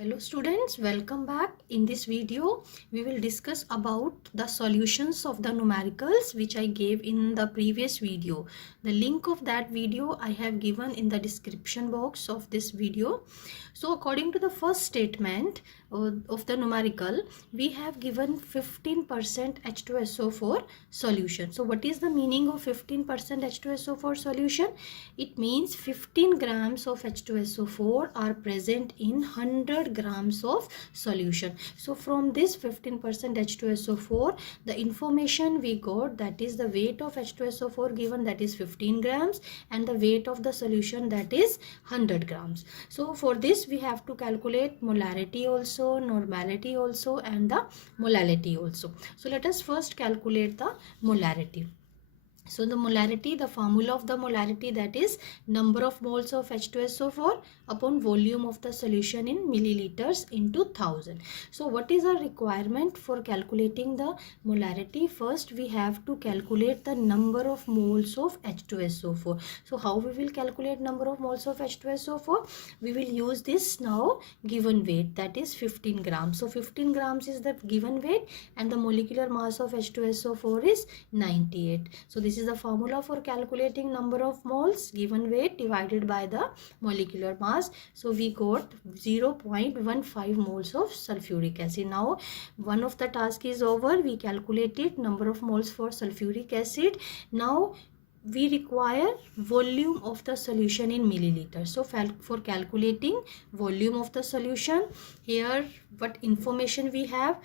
Hello students, welcome back. In this video we will discuss about the solutions of the numericals which I gave in the previous video. The link of that video I have given in the description box of this video. So according to the first statement of the numerical, we have given 15% H2SO4 solution. So what is the meaning of 15% H2SO4 solution? It means 15 grams of H2SO4 are present in 100 grams of solution. So from this 15% H2SO4, the information we got, that is the weight of H2SO4 given, that is 15 grams, and the weight of the solution, that is 100 grams. So for this we have to calculate molarity also, normality also, and the molality also. So let us first calculate the molarity. So the molarity, the formula of the molarity, that is number of moles of H2SO4 upon volume of the solution in milliliters into 1000. So what is our requirement for calculating the molarity? First we have to calculate the number of moles of H2SO4. So how we will calculate number of moles of H2SO4? We will use this now given weight, that is 15 grams. So 15 grams is the given weight and the molecular mass of H2SO4 is 98. So this is the formula for calculating number of moles, given weight divided by the molecular mass. So we got 0.15 moles of sulfuric acid. Now one of the task is over. We calculated number of moles for sulfuric acid. Now we require volume of the solution in milliliters. So for calculating volume of the solution, here what information we have?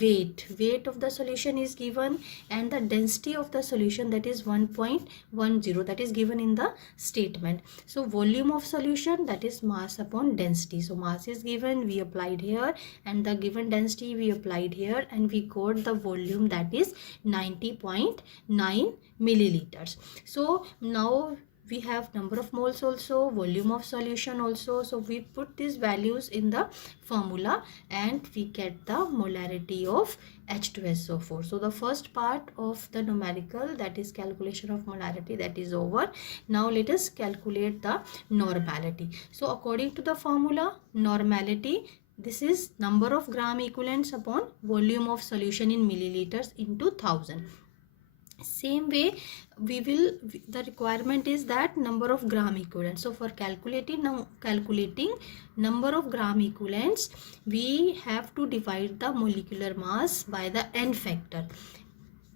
Weight of the solution is given, and the density of the solution, that is 1.10, that is given in the statement. So volume of solution, that is mass upon density. So mass is given, we applied here, and the given density we applied here, and we got the volume, that is 90.9 milliliters. So now we have number of moles also, volume of solution also. So we put these values in the formula and we get the molarity of H2SO4. So the first part of the numerical, that is calculation of molarity, that is over. Now let us calculate the normality. So according to the formula, normality, this is number of gram equivalents upon volume of solution in milliliters into 1000. Same way the requirement is that number of gram equivalents. So for calculating number of gram equivalents, we have to divide the molecular mass by the n factor.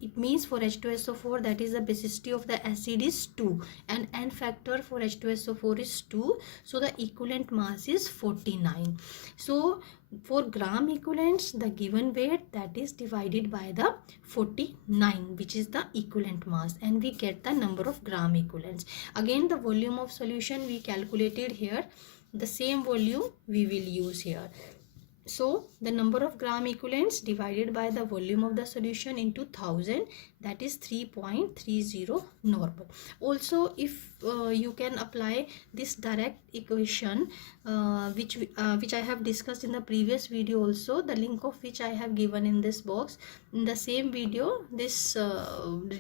It means for H2SO4, that is the basicity of the acid is 2 and n factor for H2SO4 is 2. So the equivalent mass is 49. So for gram equivalents, the given weight, that is divided by the 49, which is the equivalent mass, and we get the number of gram equivalents. Again the volume of solution we calculated here, the same volume we will use here. So the number of gram equivalents divided by the volume of the solution into 1000, that is 3.30 normal. Also if you can apply this direct equation which I have discussed in the previous video also, the link of which I have given in this box. In the same video, this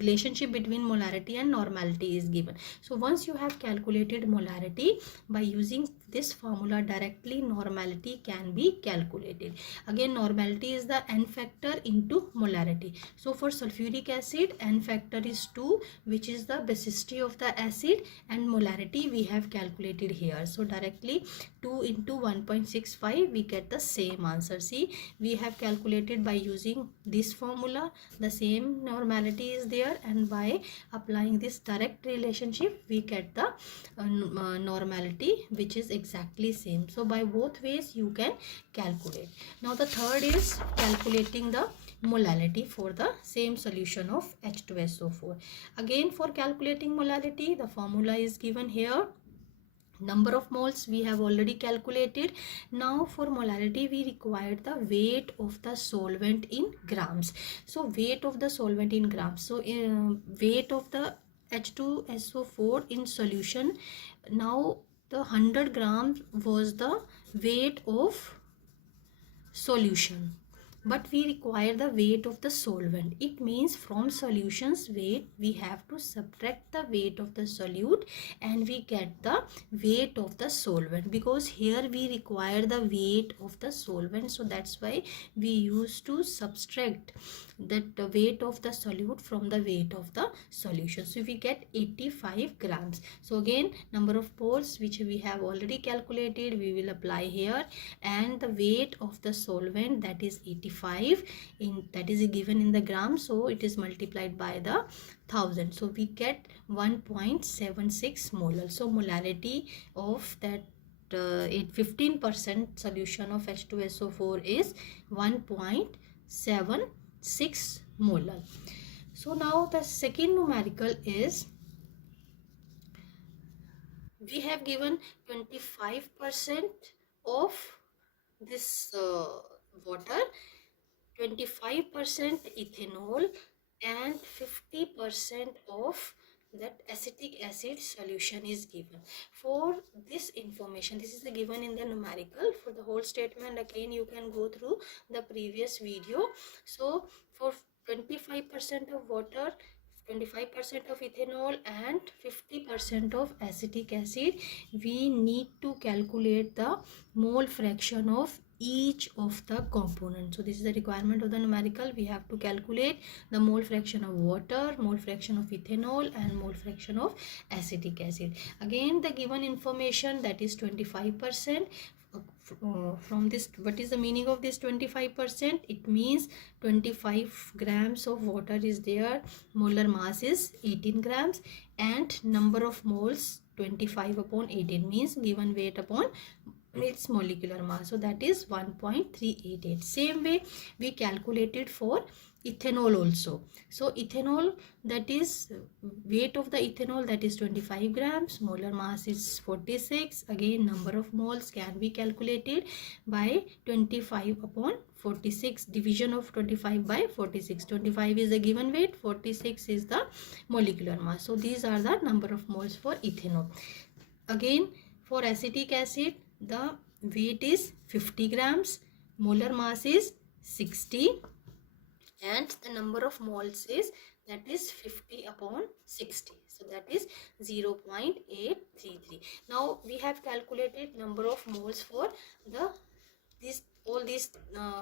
relationship between molarity and normality is given. So once you have calculated molarity, by using this formula directly, normality can be calculated. Again, normality is the n factor into molarity. So for sulfuric acid, n factor is 2, which is the basicity of the acid, and molarity we have calculated here. So directly 2 into 1.65, we get the same answer. See, we have calculated by using this formula, the same normality is there, and by applying this direct relationship we get the normality, which is exactly same. So by both ways you can calculate. Now the third is calculating the molality for the same solution of H2SO4. Again for calculating molality, the formula is given here. Number of moles we have already calculated. Now for molarity we required the weight of the solvent in grams. So weight of the solvent in grams. So weight of the H2SO4 in solution. Now the 100 grams was the weight of solution. but we require the weight of the solvent. It means from solution's weight we have to subtract the weight of the solute and we get the weight of the solvent, because here we require the weight of the solvent, so that's why we used to subtract that the weight of the solute from the weight of the solution. So we get 85 grams. So again, number of moles which we have already calculated we will apply here, and the weight of the solvent, that is 85, in that is given in the grams, so it is multiplied by the 1000, so we get 1.76 molar. So molarity of that 15% solution of H2SO4 is 1.76 molar. So now the second numerical is, we have given 25% of this water, 25% ethanol and 50% of that acetic acid solution is given. For this information, this is given in the numerical. For the whole statement again you can go through the previous video. So for 25% of water, 25% of ethanol and 50% of acetic acid, we need to calculate the mole fraction of each of the components. So this is the requirement of the numerical. We have to calculate the mole fraction of water, mole fraction of ethanol and mole fraction of acetic acid. Again the given information, that is 25%. From this, what is the meaning of this 25%? It means 25 grams of water is there, molar mass is 18 grams, and number of moles 25 upon 18 means given weight upon its molecular mass, so that is 1.388. Same way we calculated for ethanol also. So ethanol, that is weight of the ethanol, that is 25 grams, molar mass is 46. Again number of moles can be calculated by 25 upon 46, division of 25 by 46. 25 is the given weight, 46 is the molecular mass. So these are the number of moles for ethanol. Again for acetic acid, the weight is 50 grams, molar mass is 60, and the number of moles is, that is 50 upon 60, so that is 0.833. Now we have calculated number of moles for the all these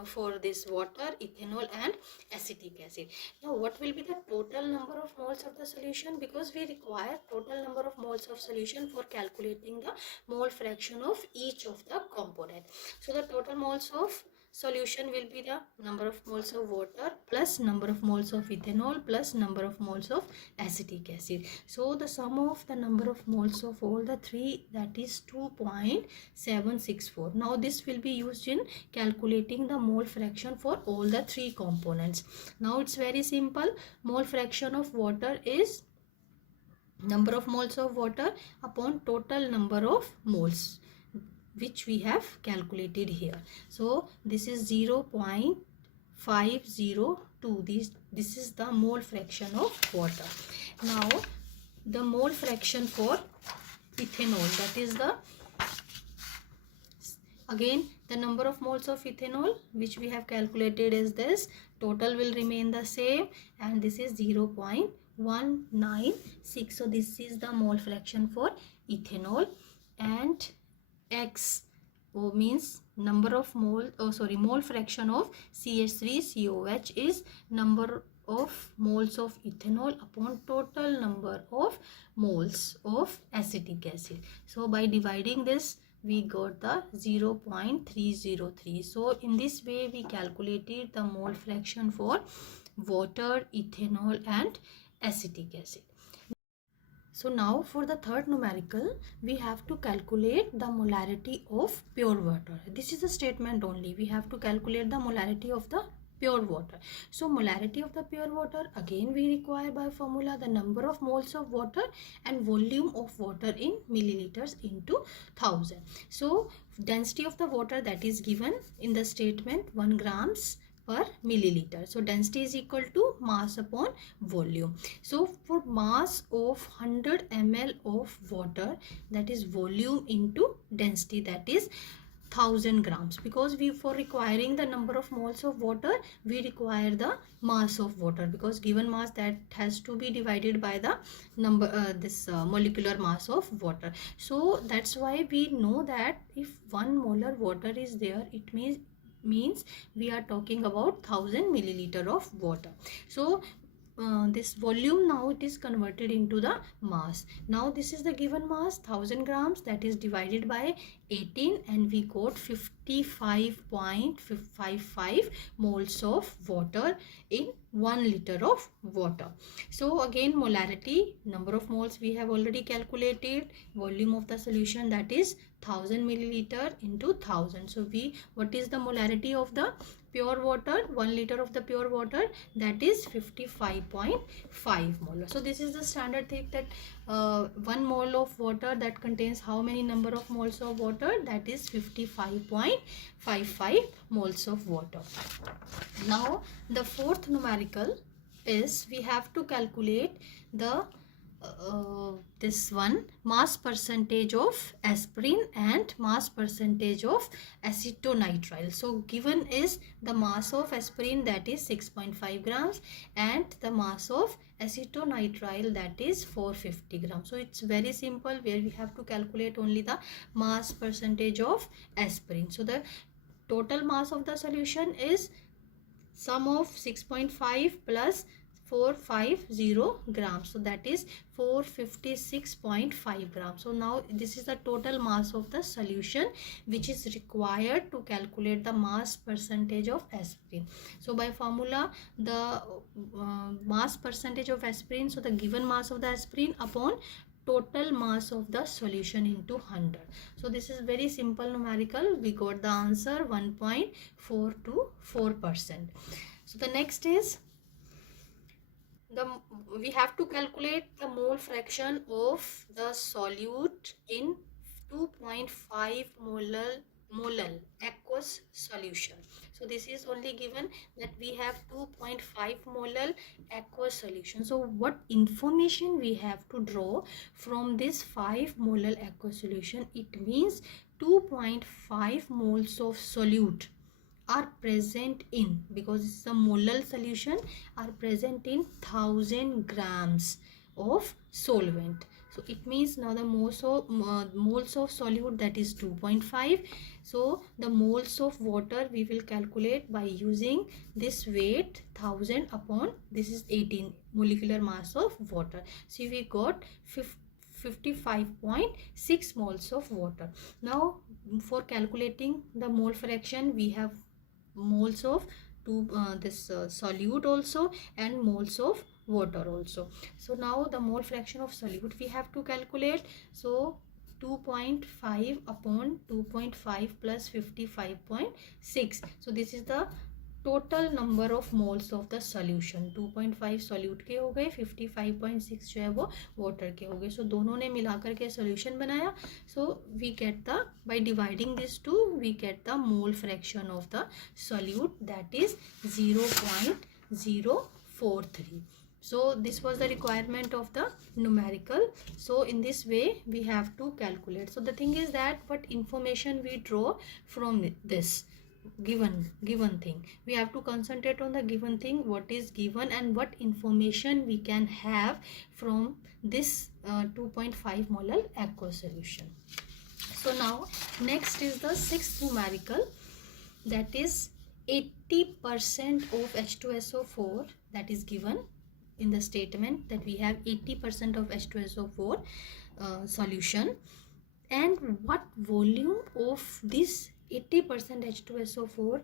for this water, ethanol and acetic acid. Now what will be the total number of moles of the solution, because we require total number of moles of solution for calculating the mole fraction of each of the component. So the total moles of solution will be the number of moles of water plus number of moles of ethanol plus number of moles of acetic acid. So the sum of the number of moles of all the three, that is 2.764. Now this will be used in calculating the mole fraction for all the three components. Now it's very simple. Mole fraction of water is number of moles of water upon total number of moles, which we have calculated here. So this is 0.502. This is the mole fraction of water. Now the mole fraction for ethanol, that is the, again the number of moles of ethanol which we have calculated is this, total will remain the same, and this is 0.196. so this is the mole fraction for ethanol, and X means number of mole fraction of CH3COH is number of moles of ethanol upon total number of moles of acetic acid. So by dividing this we got the 0.303. So in this way we calculated the mole fraction for water, ethanol and acetic acid. So now for the third numerical, we have to calculate the molarity of pure water. This is a statement only. We have to calculate the molarity of the pure water. So molarity of the pure water, again we require by formula the number of moles of water and volume of water in milliliters into 1000. So density of the water, that is given in the statement 1 grams per milliliter. So density is equal to mass upon volume. So for mass of 100 ml of water, that is volume into density, that is 1000 grams, because we, for requiring the number of moles of water, we require the mass of water, because given mass that has to be divided by the number molecular mass of water. So that's why we know that if 1 molar water is there, it means we are talking about 1000 milliliter of water. So this volume, now it is converted into the mass. Now this is the given mass 1000 grams, that is divided by 18, and we got 55.55 moles of water in 1 liter of water. So again, molarity, number of moles we have already calculated, volume of the solution, that is 1000 milliliter into 1000. So what is the molarity of the pure water? 1 liter of the pure water, that is 55.5 molar. So this is the standard thing, that 1 mole of water that contains how many number of moles of water? That is 55.55 moles of water. Now the fourth numerical is, we have to calculate the this one, mass percentage of aspirin and mass percentage of acetonitrile. So given is the mass of aspirin, that is 6.5 grams, and the mass of acetonitrile, that is 450 grams. So it's very simple, where we have to calculate only the mass percentage of aspirin. So the total mass of the solution is sum of 6.5 plus 450 grams, so that is 456.5 grams. So now this is the total mass of the solution which is required to calculate the mass percentage of aspirin. So by formula, the mass percentage of aspirin, so the given mass of the aspirin upon total mass of the solution into 100. So this is very simple numerical. We got the answer 1.424%. So the next is, we have to calculate the mole fraction of the solute in 2.5 molal aqueous solution. So this is only given that we have 2.5 molal aqueous solution. So what information we have to draw from this 5 molal aqueous solution? It means 2.5 moles of solute are present in, because it's a molar solution, are present in 1000 grams of solvent. So it means now the moles of solute, that is 2.5. So the moles of water we will calculate by using this weight 1000 upon this is 18 molecular mass of water. So we got 55.6 moles of water. Now for calculating the mole fraction, we have moles of solute also and moles of water also. So now the mole fraction of solute we have to calculate. So 2.5 upon 2.5 plus 55.6. So this is the total number of moles of the solution. 2.5 solute के हो गए, 55.6 जो है वो water के हो गए. सो दोनों ने मिलाकर के सॉल्यूशन बनाया. So we get the, by dividing this two, we get the mole fraction of the solute, that is 0.043. So this was the requirement of the numerical. So in this way we have to calculate. So the thing is that what information we draw from this given thing, we have to concentrate on the given thing, what is given and what information we can have from this 2.5 molar aqueous solution. So now next is the sixth numerical, that is 80% of H2SO4, that is given in the statement that we have 80% of H2SO4 solution, and what volume of this 80% H2SO4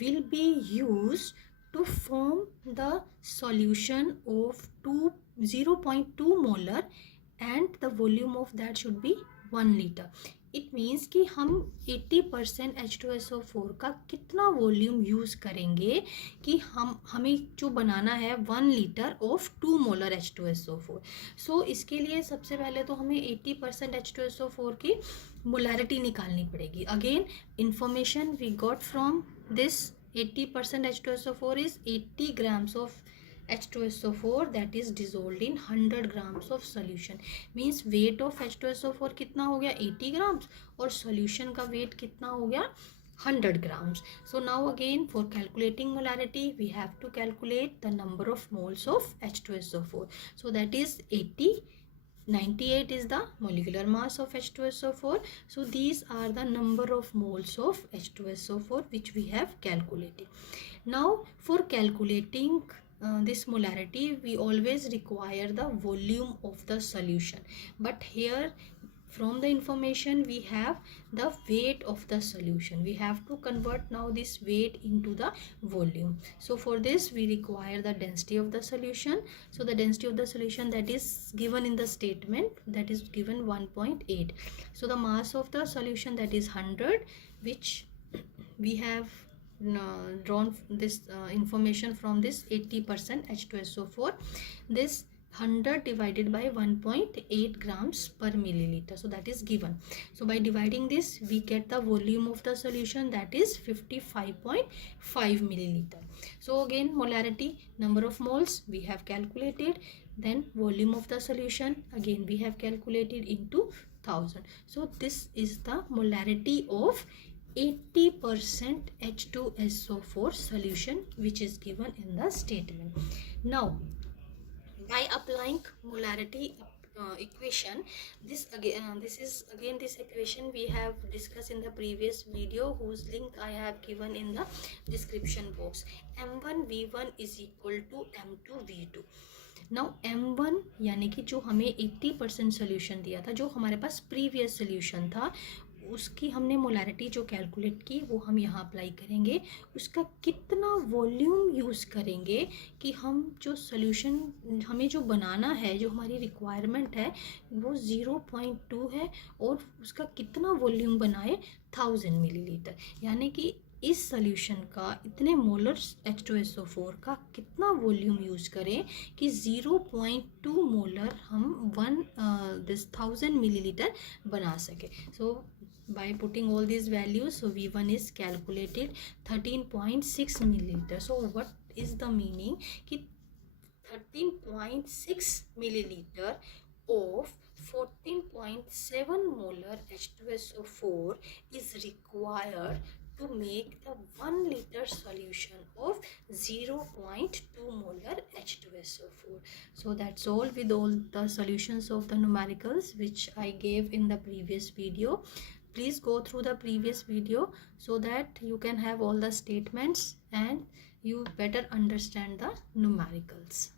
will be used to form the solution of 0.2 molar, and the volume of that should be 1 liter. It means कि हम 80% H2SO4 का कितना volume use करेंगे कि हमें जो बनाना है 1 litre of 2 molar H2SO4. सो इसके लिए सबसे पहले तो हमें 80% H2SO4 की मोलारिटी निकालनी पड़ेगी. Again information we got from this 80% H2SO4 is 80 grams of H2SO4 that is dissolved in 100 grams of solution. Means weight of H2SO4 कितना हो गया 80 grams और solution का weight कितना हो गया 100 grams. So now again for calculating molarity we have to calculate the number of moles of H2SO4. So that is 80. 98 is the molecular mass of H2SO4. So these are the number of moles of H2SO4 which we have calculated. Now for calculating this molarity we always require the volume of the solution, but here from the information we have the weight of the solution. We have to convert now this weight into the volume. So for this we require the density of the solution. So the density of the solution that is given in the statement, that is given 1.8. So the mass of the solution that is 100, which we have drawn this information from this 80% H2SO4. This 100 divided by 1.8 grams per milliliter, so that is given. So by dividing this we get the volume of the solution, that is 55.5 milliliter. So again molarity, number of moles we have calculated, then volume of the solution again we have calculated into 1000. So this is the molarity of 80% H2SO4 solution which is given in the statement. Now by applying molarity equation, this equation we have discussed in the previous video, whose link I have given in the description box. M1 V1 is equal to M2 V2. Now M1 यानी कि जो हमें 80% solution दिया था, जो हमारे पास previous solution था, उसकी हमने मोलारिटी जो कैलकुलेट की वो हम यहाँ अप्लाई करेंगे. उसका कितना वॉल्यूम यूज़ करेंगे कि हम जो सोल्यूशन हमें जो बनाना है, जो हमारी रिक्वायरमेंट है वो 0.2 है, और उसका कितना वॉल्यूम बनाए 1000 मिलीलीटर. यानी कि इस सोल्यूशन का इतने मोलर H2SO4 का कितना वॉल्यूम यूज़ करें कि 0.2 मोलर हम 1000 मिलीलीटर बना सके. सो by putting all these values, so V1 is calculated 13.6 milliliter. So what is the meaning कि 13.6 milliliter of 14.7 molar H2SO4 is required to make the 1 liter solution of 0.2 molar H2SO4. So that's all with all the solutions of the numericals which I gave in the previous video. Please go through the previous video so that you can have all the statements and you better understand the numericals.